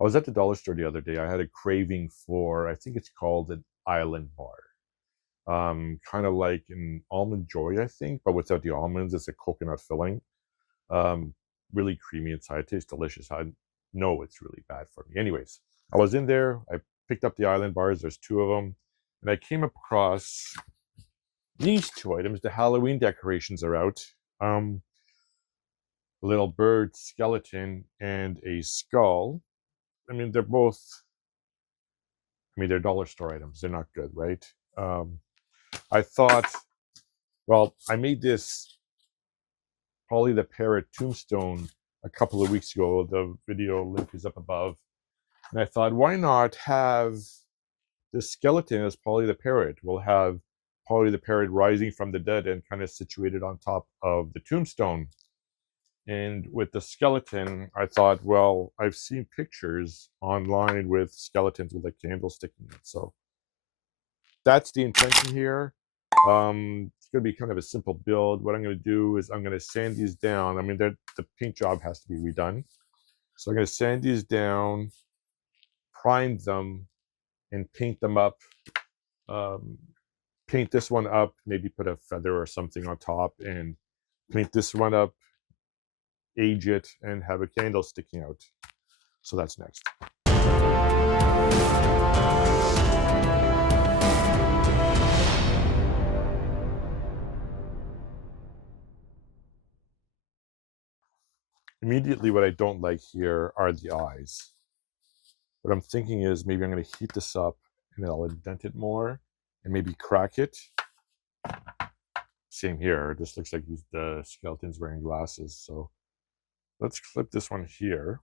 I was at the dollar store the other day. I had a craving for, I think it's called an Island Bar. Kind of like an almond joy, I think, but without the almonds. It's a coconut filling. Um, really creamy inside. It tastes delicious. I know it's really bad for me. Anyways, I was in there. I picked up the Island Bars. There's two of them, and I came across these two items. The Halloween decorations are out. Um, a little bird skeleton and a skull. I mean, they're both. I mean, they're dollar store items. They're not good, right? Um, I thought, well, I made this Polly the Parrot tombstone a couple of weeks ago. The video link is up above. And I thought, why not have this skeleton as Polly the Parrot? We'll have Polly the Parrot rising from the dead and kind of situated on top of the tombstone. And with the skeleton, I thought, well, I've seen pictures online with skeletons with a candle sticking in it. So that's the intention here. It's going to be kind of a simple build. What I'm going to do is I'm going to sand these down. I mean, the paint job has to be redone. So I'm going to sand these down, prime them, and paint them up. Paint this one up, maybe put a feather or something on top, and paint this one up, age it, and have a candle sticking out. So that's next. Immediately, what I don't like here are the eyes. What I'm thinking is maybe I'm going to heat this up and I'll indent it more and maybe crack it. Same here. This looks like the skeleton's wearing glasses. So let's clip this one here.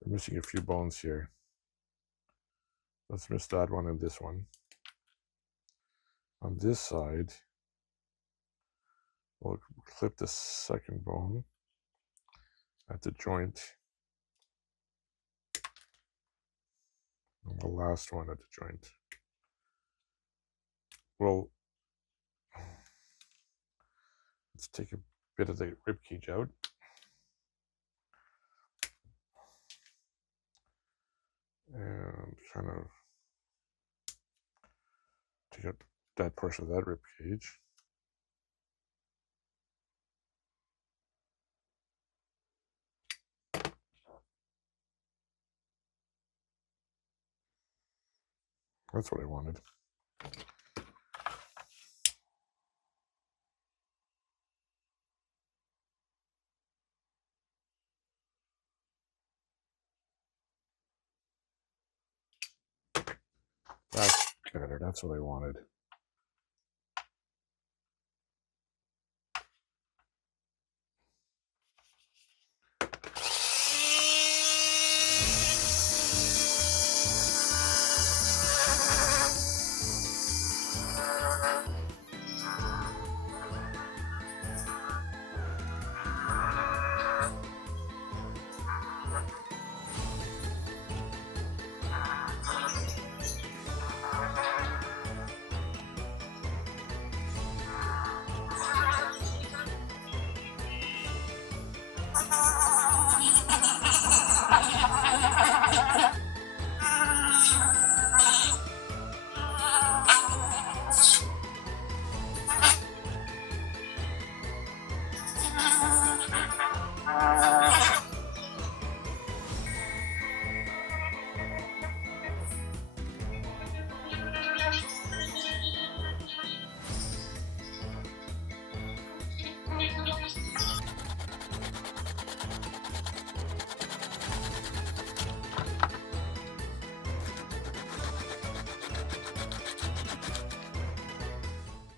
We're missing a few bones here. Let's miss that one and this one. On this side, we'll clip the second bone at the joint. And the last one at the joint. Well, let's take a bit of the rib cage out. And kind of take out that portion of that rib cage. That's what I wanted. That's better. That's what I wanted.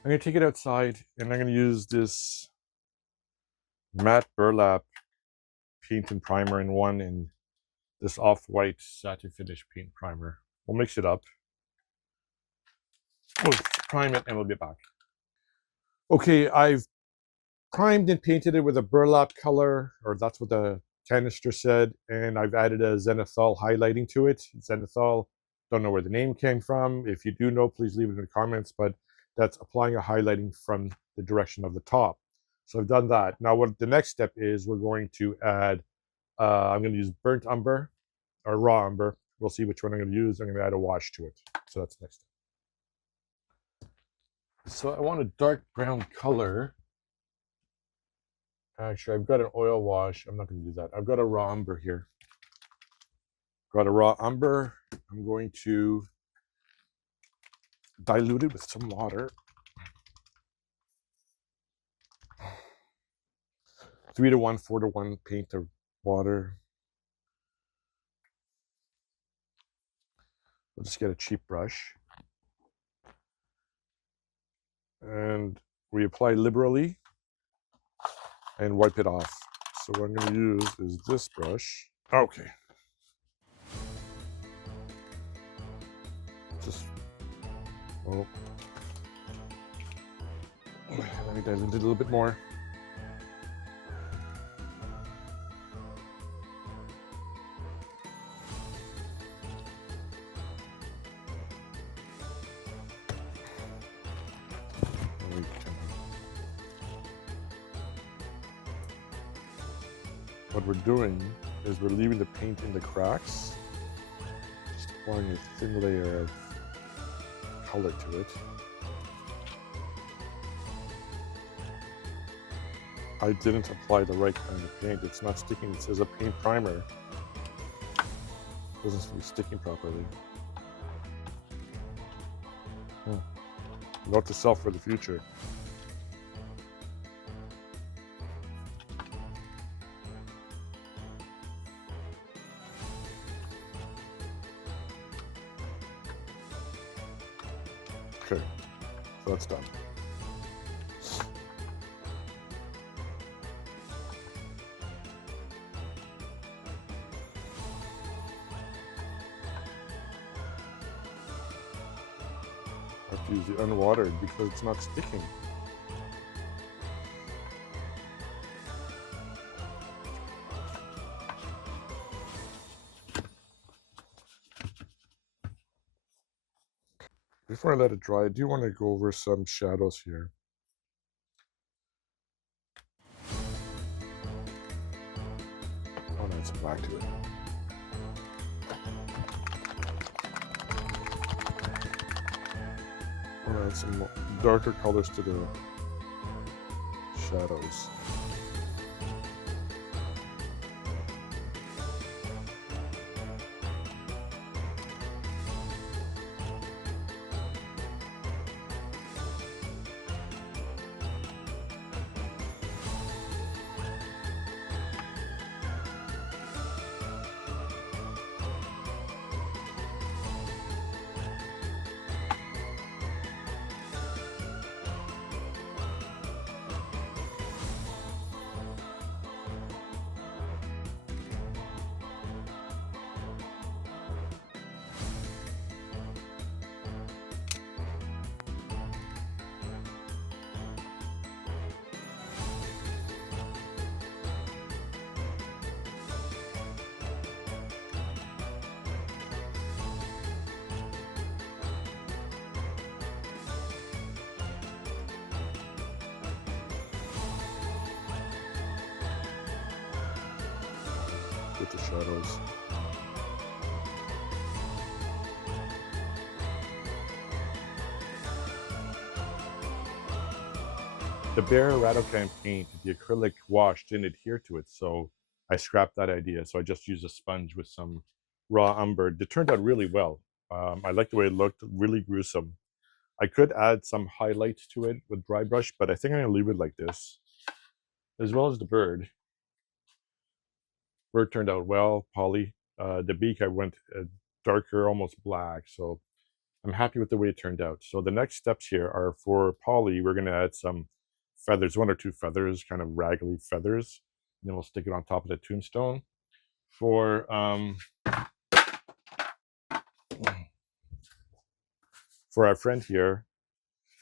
I'm going to take it outside and I'm going to use this matte burlap paint and primer in one and this off-white satin finish paint primer. We'll mix it up. We'll prime it and we'll be back. Okay, I've primed and painted it with a burlap color, or that's what the canister said, and I've added a zenithal highlighting to it. Zenithal, don't know where the name came from. If you do know, please leave it in the comments, but that's applying a highlighting from the direction of the top. So I've done that. Now what the next step is, we're going to add I'm going to use burnt umber or raw umber. We'll see which one I'm going to use. I'm going to add a wash to it. So that's next step. So I want a dark brown color. Actually, I've got an oil wash. I'm not going to do that. I've got a raw umber here. Got a raw umber. I'm going to dilute it with some water. 3-to-1, 4-to-1 paint of water. We'll just get a cheap brush. And we apply liberally and wipe it off. So what I'm going to use is this brush. Okay. Just, oh. Let me dilute it a little bit more. What we're doing is we're leaving the paint in the cracks, just applying a thin layer of color to it. I didn't apply the right kind of paint. It's not sticking. It says a paint primer. It doesn't seem to be sticking properly. Note to self for the future. Okay, so that's done. I have to use the unwatered because it's not sticking. Before I let it dry, I do want to go over some shadows here. I want to add some black to it. I want to add some darker colors to the shadows. With the shadows. The Behr Rattle-Can paint, the acrylic wash didn't adhere to it, so I scrapped that idea. So I just used a sponge with some raw umber. It turned out really well. I like the way it looked, really gruesome. I could add some highlights to it with dry brush, but I think I'm going to leave it like this, as well as the bird. Bird turned out well, Polly. The beak, I went darker, almost black, so I'm happy with the way it turned out. So the next steps here are for Polly, we're going to add some feathers, 1 or 2 feathers, kind of raggedy feathers. And then we'll stick it on top of the tombstone. For our friend here,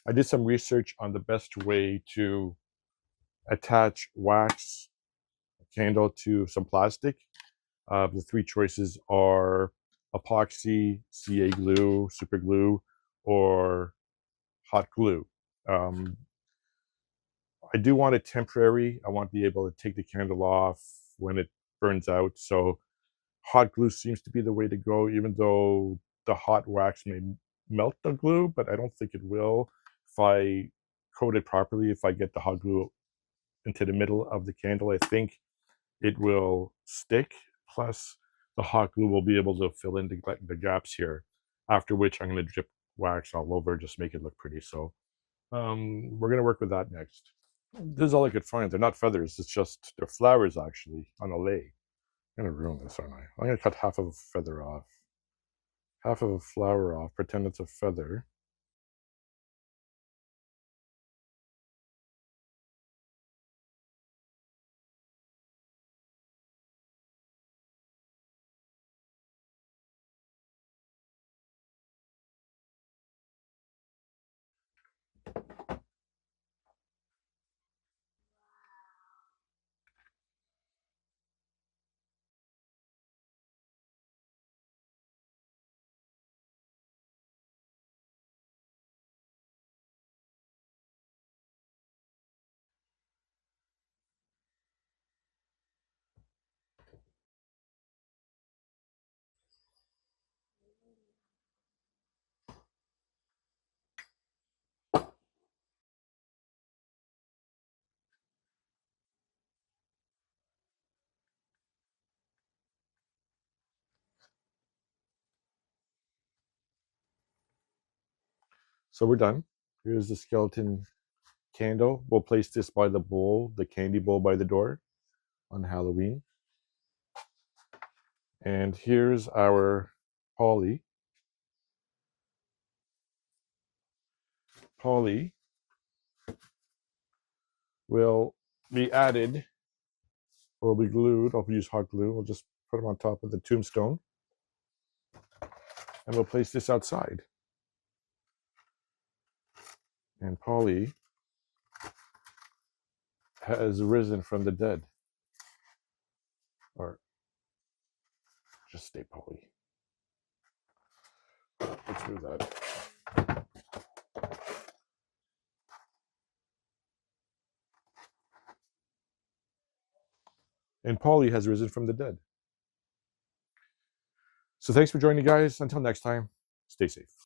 I did some research on the best way to attach wax candle to some plastic. The 3 choices are epoxy, CA glue, super glue, or hot glue. I do want it temporary. I want to be able to take the candle off when it burns out. So hot glue seems to be the way to go, even though the hot wax may melt the glue, but I don't think it will. If I coat it properly, if I get the hot glue into the middle of the candle, I think it will stick. Plus, the hot glue will be able to fill in the gaps here, after which I'm going to drip wax all over, just make it look pretty. So we're going to work with that next. This is all I could find. They're not feathers, it's just they're flowers actually on a lei. I'm going to ruin this, aren't I? I'm going to cut half of a feather off. Half of a flower off, pretend it's a feather. So we're done. Here's the skeleton candle. We'll place this by the bowl, the candy bowl by the door on Halloween. And here's our Polly. Polly will be added or will be glued. I'll use hot glue. We'll just put them on top of the tombstone. And we'll place this outside. And Polly has risen from the dead. Or just stay Polly. Let's do that. And Polly has risen from the dead. So thanks for joining, guys. Until next time, stay safe.